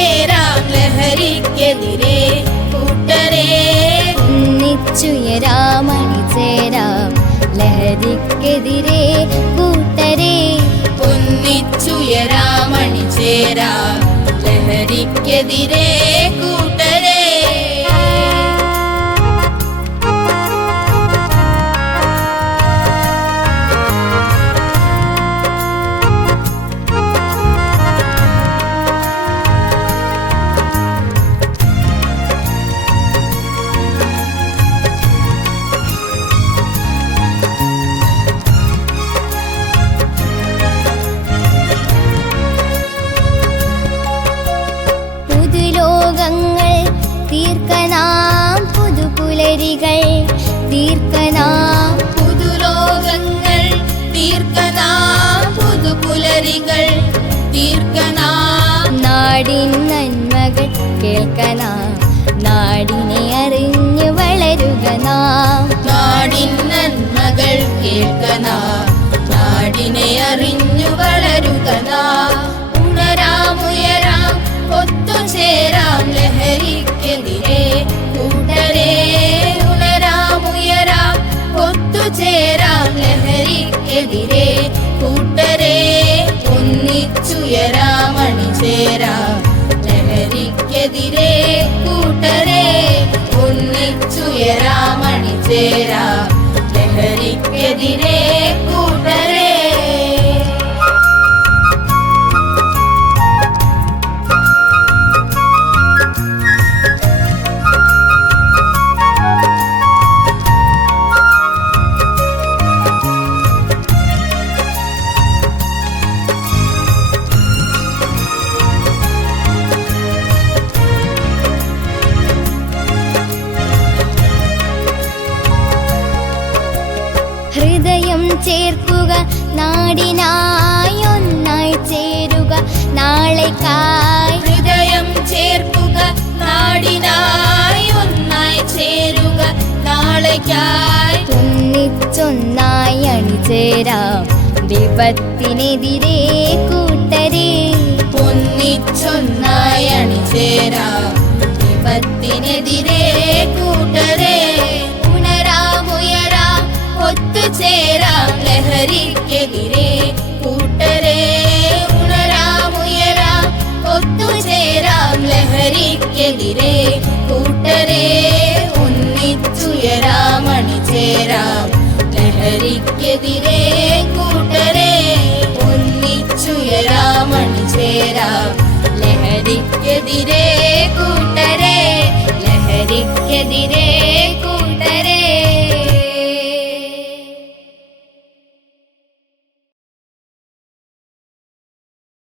ചേരാം ലഹരിക്കെതിരെ കൂട്ടരെ. ഒന്നിച്ചുയരാം അണിചേരാം ലഹരിക്കെതിരെ കൂട്ടരെ. ഒന്നിച്ചുയരാം അണിചേരാം ലഹരിക്കെതിരെ കൂട്ടരെ. തീർക്കനാം പുതുപുലരികൾ തീർക്കനാം പുതുലോകങ്ങൾ തീർക്കനാം പുതുപുലരികൾ തീർക്കനാം. നാടിൻ നന്മകൾ കേൾക്കനാം നാടിനെ അറിഞ്ഞു വളരുക നാം. നാടിൻ നന്മകൾ കേൾക്കനാം നാടിനെ അറിഞ്ഞു വളരുക നാം. ഉണരാമുയരാം ഒത്തുചേരാം ലഹരിക്കെതിരെ കൂട്ടരെ. ഉണരാമുയരാം ഒത്തുചേരാം ലഹരിക്കെതിരെ കൂട്ടരെ. ഒന്നിച്ചുയരാം അണിചേരാം ലഹരിക്കെതിരെ കൂട്ടരെ. ഒന്നിച്ചുയരാം അണിചേരാം ലഹരിക്കെതിരെ കൂട്ടരെ. ഹൃദയം ചേർക്കുക നാടിനായി ഒന്നായി ചേരുക നാളേക്കായി. ഹൃദയം ചേർക്കുക നാടിനായി ഒന്നായി ചേരുക നാളേക്കായി. ഒന്നിച്ചൊന്നായി അണിചേരാം വിപത്തിനെതിരെ കൂട്ടരെ. ഒന്നിച്ചൊന്നായി അണിചേരാം വിപത്തിനെതിരെ കൂട്ടരെ. ഉണരാമുയരാം ഒത്തുചേരാം ലഹരിക്കെതിരെ കൂട്ടരെ. ഉണരാമുയരാം ഒത്തുചേരാം ലഹരിക്കെതിരെ കൂട്ടരെ. ഒന്നിച്ചുയരാം അണിചേരാം ലഹരിക്കെതിരെ കൂട്ടരെ. ഒന്നിച്ചുയരാം അണിചേരാം ലഹരിക്കെതിരെ കൂട്ടരെ. ലഹരിക്കെതിരെ